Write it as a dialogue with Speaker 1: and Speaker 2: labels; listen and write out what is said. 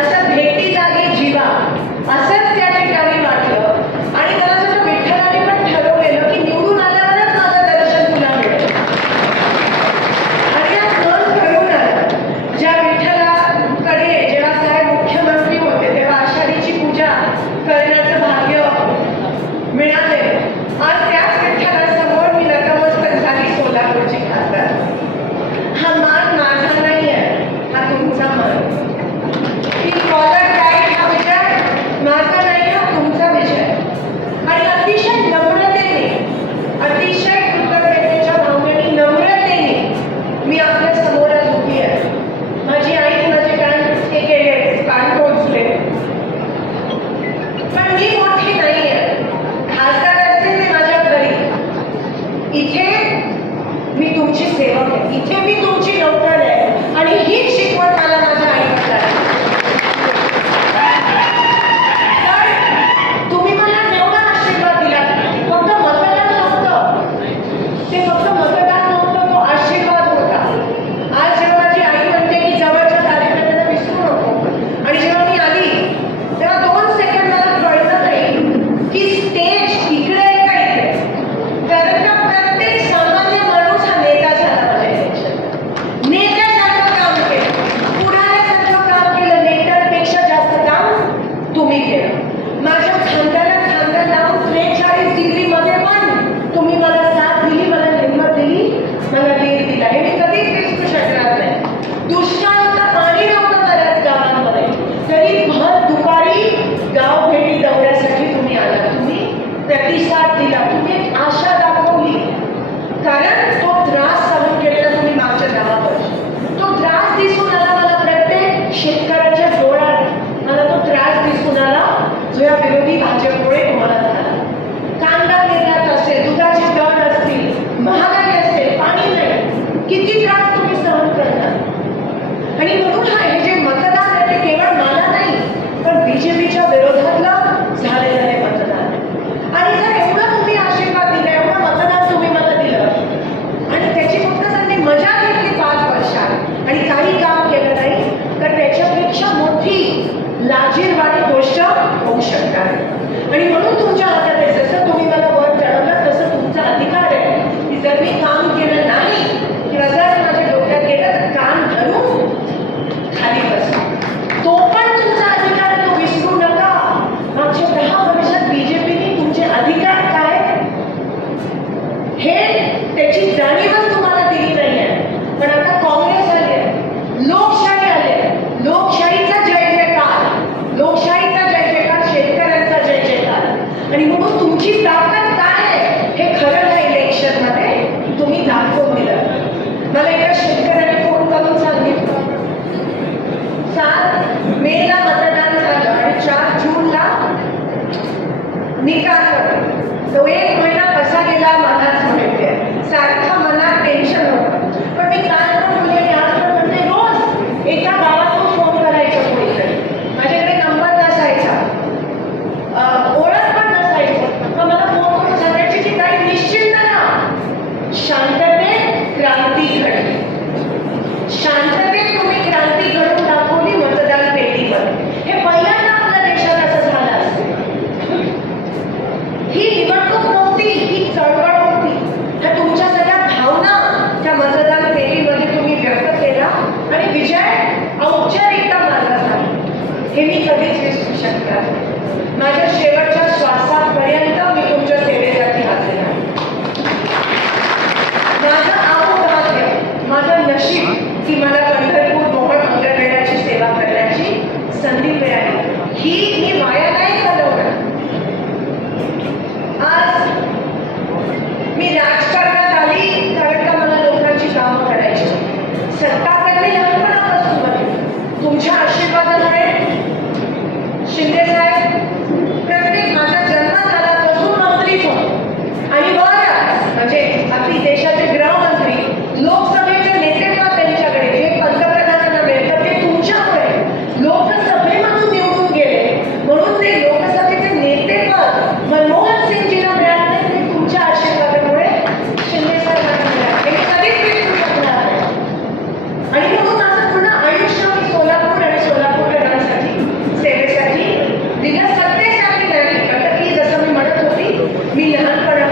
Speaker 1: असं भेटी जागे जीवा. असंच त्या Ready? One more time. familia han parado